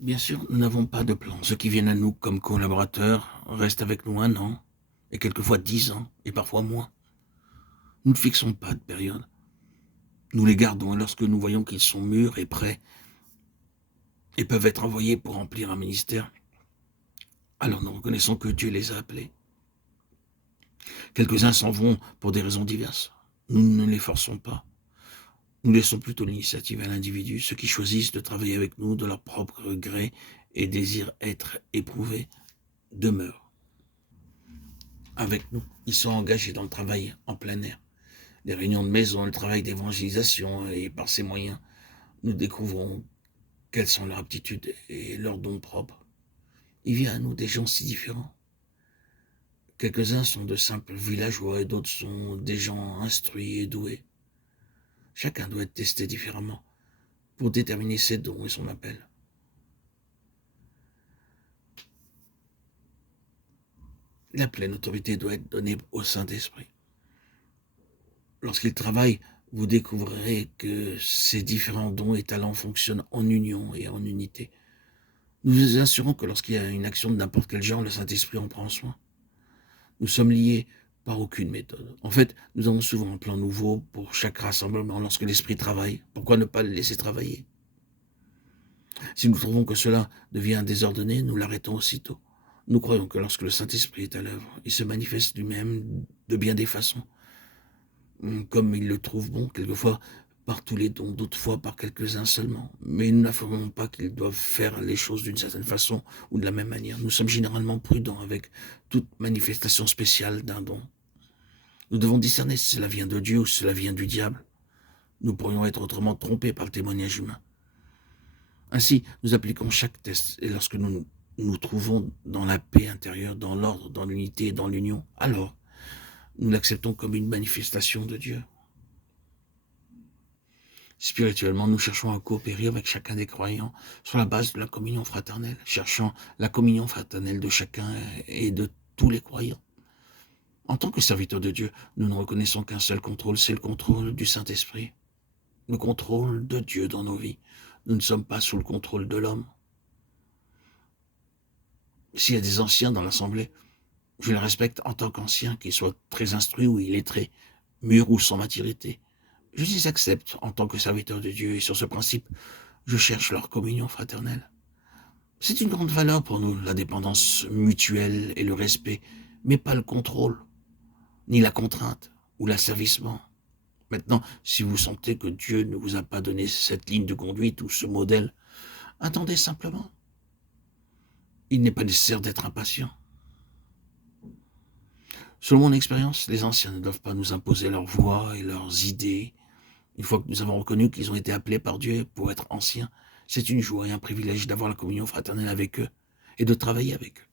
Bien sûr, nous n'avons pas de plan. Ceux qui viennent à nous comme collaborateurs restent avec nous 1 an, et quelquefois 10 ans, et parfois moins. Nous ne fixons pas de période. Nous les gardons et lorsque nous voyons qu'ils sont mûrs et prêts et peuvent être envoyés pour remplir un ministère, alors nous reconnaissons que Dieu les a appelés. Quelques-uns s'en vont pour des raisons diverses. Nous ne les forçons pas. Nous laissons plutôt l'initiative à l'individu, ceux qui choisissent de travailler avec nous de leur propre gré et désirent être éprouvés, demeurent avec nous. Ils sont engagés dans le travail en plein air, les réunions de maison, le travail d'évangélisation, et par ces moyens, nous découvrons quelles sont leurs aptitudes et leurs dons propres. Il vient à nous des gens si différents. Quelques-uns sont de simples villageois et d'autres sont des gens instruits et doués. Chacun doit être testé différemment pour déterminer ses dons et son appel. La pleine autorité doit être donnée au Saint-Esprit. Lorsqu'il travaille, vous découvrirez que ces différents dons et talents fonctionnent en union et en unité. Nous vous assurons que lorsqu'il y a une action de n'importe quel genre, le Saint-Esprit en prend soin. Nous sommes liés par aucune méthode. En fait, nous avons souvent un plan nouveau pour chaque rassemblement lorsque l'Esprit travaille. Pourquoi ne pas le laisser travailler? Si nous trouvons que cela devient désordonné, nous l'arrêtons aussitôt. Nous croyons que lorsque le Saint-Esprit est à l'œuvre, il se manifeste lui-même de bien des façons, comme il le trouve bon, quelquefois par tous les dons, d'autres fois par quelques-uns seulement. Mais nous n'affirmons pas qu'ils doivent faire les choses d'une certaine façon ou de la même manière. Nous sommes généralement prudents avec toute manifestation spéciale d'un don. Nous devons discerner si cela vient de Dieu ou si cela vient du diable. Nous pourrions être autrement trompés par le témoignage humain. Ainsi, nous appliquons chaque test, et lorsque nous nous trouvons dans la paix intérieure, dans l'ordre, dans l'unité et dans l'union, alors nous l'acceptons comme une manifestation de Dieu. Spirituellement, nous cherchons à coopérer avec chacun des croyants sur la base de la communion fraternelle, cherchant la communion fraternelle de chacun et de tous les croyants. En tant que serviteurs de Dieu, nous ne reconnaissons qu'un seul contrôle, c'est le contrôle du Saint-Esprit, le contrôle de Dieu dans nos vies. Nous ne sommes pas sous le contrôle de l'homme. S'il y a des anciens dans l'assemblée, je les respecte en tant qu'anciens, qu'ils soient très instruits ou illettrés, mûrs ou sans maturité. Je les accepte en tant que serviteurs de Dieu et sur ce principe, je cherche leur communion fraternelle. C'est une grande valeur pour nous, la dépendance mutuelle et le respect, mais pas le contrôle, ni la contrainte ou l'asservissement. Maintenant, si vous sentez que Dieu ne vous a pas donné cette ligne de conduite ou ce modèle, attendez simplement. Il n'est pas nécessaire d'être impatient. Selon mon expérience, les anciens ne doivent pas nous imposer leur voix et leurs idées. Une fois que nous avons reconnu qu'ils ont été appelés par Dieu pour être anciens, c'est une joie et un privilège d'avoir la communion fraternelle avec eux et de travailler avec eux.